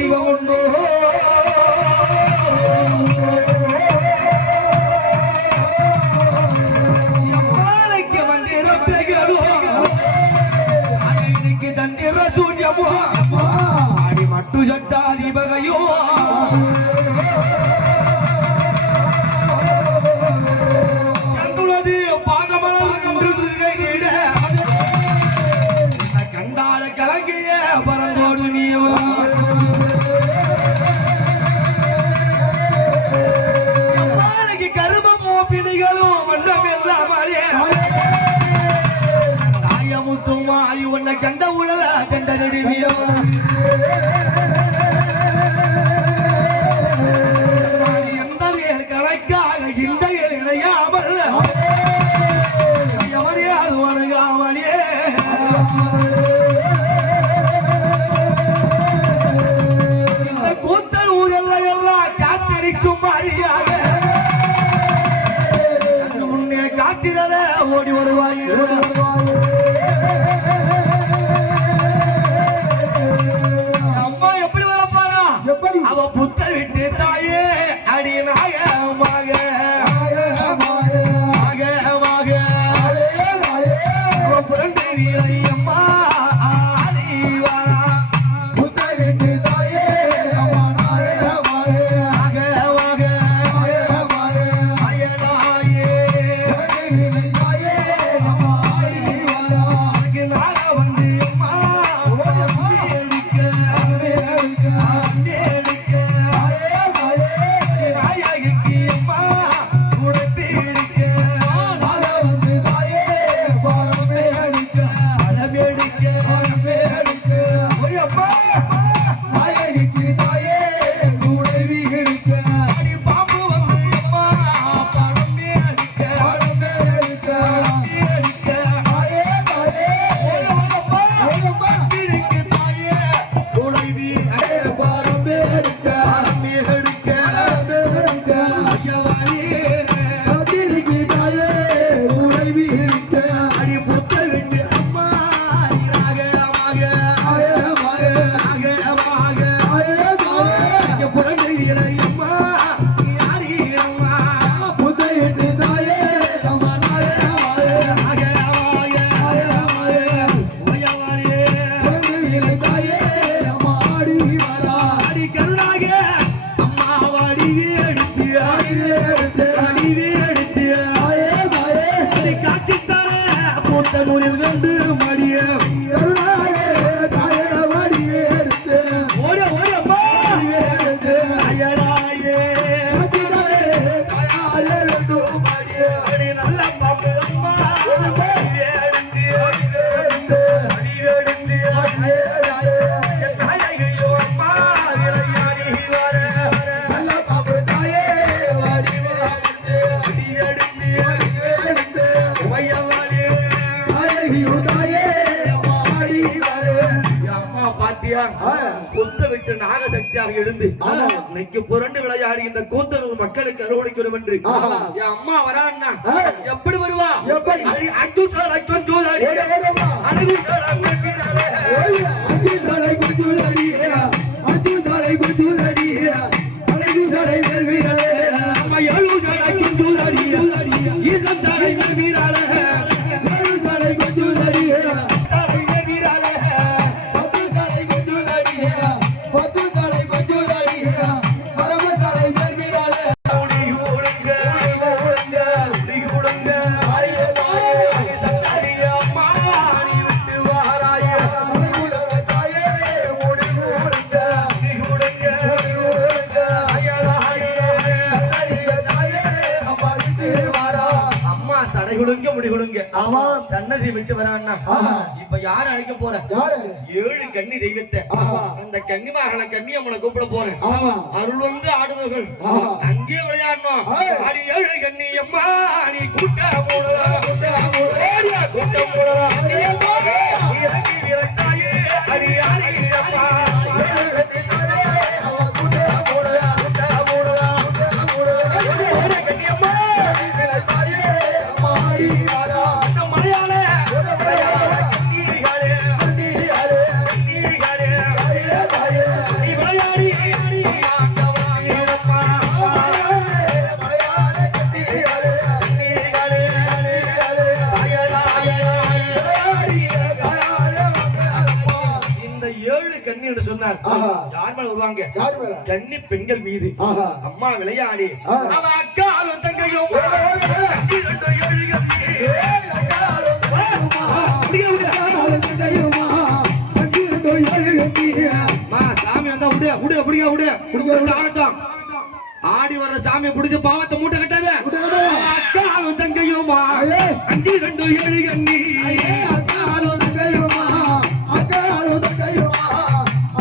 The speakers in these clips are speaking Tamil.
தெய்வம் உண்டோ எம்மாலைக்கு மந்திர பெயரோ இன்னைக்கு தண்ணீர சூன்யமோ அடி மட்டு சட்டாதி பகையோ கண்ட உழல கண்ட நடுவியோ எந்த கணக்காக இந்த இணையாமல் எவரையாவது வணங்காமலே இந்த கூத்தல் ஊரெல்லாம் எல்லாம் காத்திருக்கும் மாதிரியாக கண்ணு முன்னே காட்சிதர ஓடி வருவாய் அவ புத்த விட்டு தாயே அடி நாகமாக புரண்டு வீரையம்மா ஆடிவாரா புத்த விட்டு தாயே புத்த விட்டு நாகசக்தியாக எழுந்து இன்னைக்கு புரண்டு விளையாடி இந்த கூத்தனூர் மக்களுக்கு அறுவடைக்கிறோம் என்று என் அம்மா வரான்னா எப்படி வருவா எப்படி அஞ்சு சார் அஞ்சோதாடி அழகு சார் அஞ்சு சாலை கொஞ்சோதாடி அஞ்சு சாலை கொஞ்சோதாடி அழகு சாலை வெல்வீரே அம்மா ஏழு சாலை கொஞ்சோதாடி ஈசம் சாலை வெல்வீராளே ஏழு சாலை கொஞ்சோதாடி சன்னதி விட்டு வரான்னா இப்ப யாரு அழைக்க போற 7 கன்னி தெய்வத்தை அந்த கன்னிமார்களை கன்னியம்மனை கூப்பிட போறேன் அருள் வந்து ஆடுவர்கள் அங்கே விளையாடணும் ஆடி 7 கன்னியம்மா நீ கூட்ட போடலாம் கூட்டம் போடலாம் இறங்கி விரட்டாயே அடி ஆடி அம்மா மலையாள என்று சொன்னார். யார் மேல வருவாங்க? கன்னி பெண்கள் மீது அம்மா விளையாடி அவ அக்காலும் தங்கையும் சாமி வந்தா ஆகட்டும். ஆடி வர்ற சாமியை பிடிச்ச பாவத்தை மூட்டை கட்டாத. அக்காலும் தங்கையுமா அஞ்சு ரெண்டு ஏழு கண்ணி அக்காலும் தங்கையுமா அக்காலும் தங்கையுமா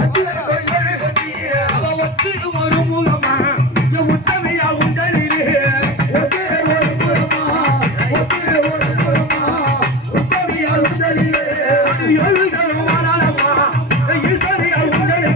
அஞ்சு ரெண்டு ஏழு கண்ணி அவ ஒத்து ஒரு முகமா உத்தமையா உண்டலிலே ஒத்து ஒரு முகமா ஒத்து ஒரு முகமா உத்தமையா உண்டலிலே ஏழு பேரும் வாராளமா ஈஸ்வரியா உண்டலிலே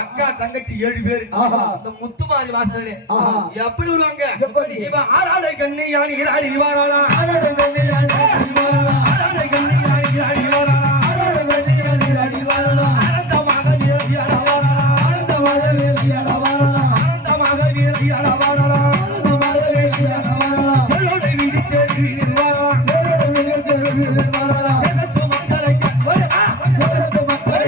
அக்கா தங்கச்சி 7 பேரு இந்த முத்துமாரி வாசலே எப்படி வருவாங்க? இவன் ஆறாடை கண்ணி யானி இராடி வாராளா ஆறாடை கண்ணி யானி வாராளா ஆறாடை கண்ணி யானி இராடி வாராளா ஆறாடை கண்ணி யானி இராடி வாராளா ஆனந்தமாக வீரடியாட வாராளா ஆனந்தமாக வீரடியாட வாராளா ஆனந்தமாக வீரடியாட வாராளா ஆனந்தமாக வீரடியாட வாராளா எல்லோரை வீதி தேடி வாராளா எல்லோரை வீதி தேடி வாராளா தேசத்து மக்களை காவலா தேசத்து மக்களை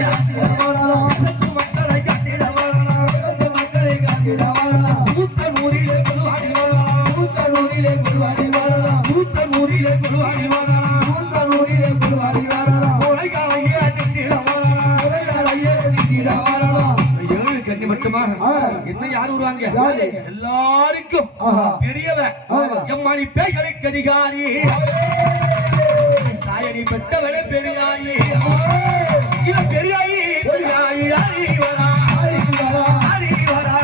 வாராளா மூத்தனூரிலே குருவாடி வாழலாம் மூத்தனூரிலே குருவாடி வாழலாம் மூத்தனூரிலே குருவாடி வாழலாம் மூத்தனூரிலே குருவாடி வாழலாம் உலகாயே திட்டிட வாழலாம் உலகாயே திட்டிட வாழலாம். 7 கன்னி மட்டுமா? என்ன யார் வருவாங்க? எல்லாருக்கும் பெரியவன் எம்மானி பேய்களுக்கு அதிகாரி தாயணி பெற்றவளே பெரியாயி இவன் பெரியாயி பெரியாயி ஆரி வரா ஆரி வரா ஆரி வரா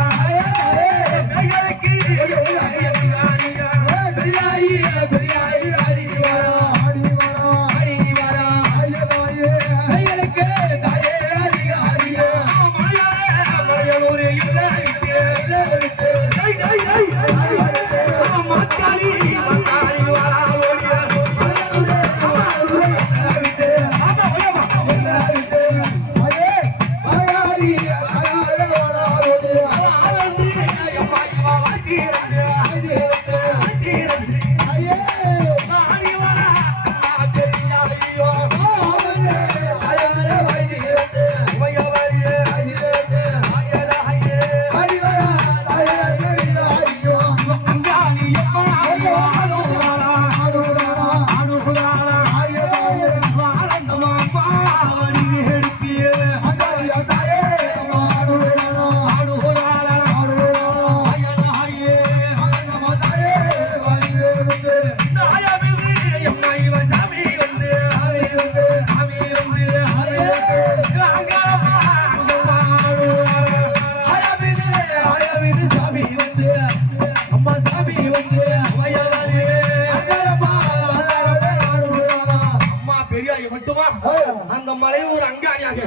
அந்த மலையும் ஒரு அங்காடியாக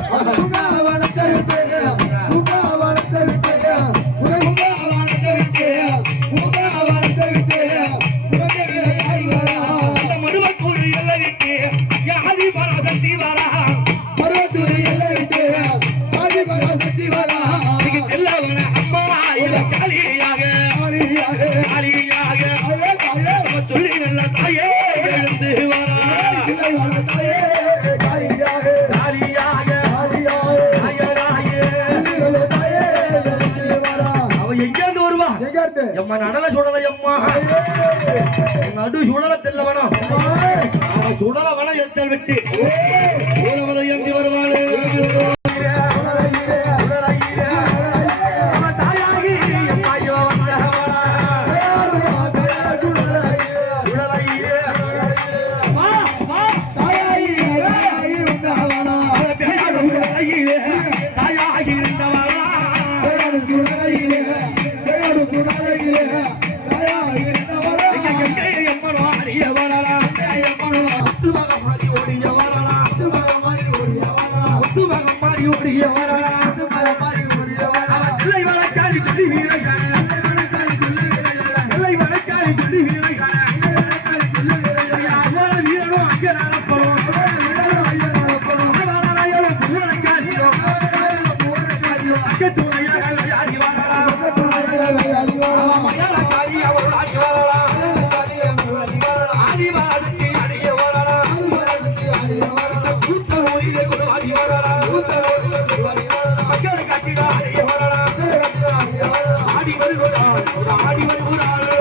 மருவத்தூர் எல்லை விட்டு ஆதி பராசக்தி வரா மருவத்தூர் எல்லை விட்டு ஆதி பராசக்தி வரா செல்லவன அம்மா இவ காலியாக காலியாக துள்ளி நல்ல தாயே எழுந்து வரா நடல சுடலையம்மா நடு சுடல தெல்லவனா சுடலவன எத்தல் விட்டு எங்கி வருவாளே துள்ளி வீரகான எல்லை வளைக்காரி துள்ளி வீரகான அவ்வளோ வீரனும் அங்கே நடப்படும் அங்கே துணையாக விளையாடி வரலாம் காளி அவர்கள் ஆடி வரலாம் ஆதிவாரத்துக்கு அடிய வரலாம் கூத்த ஊரிலே கொண்டு ஆடி வரலாம் மக்களை காட்டிட அடிய வரலாம் ஆடி வருகிறாள்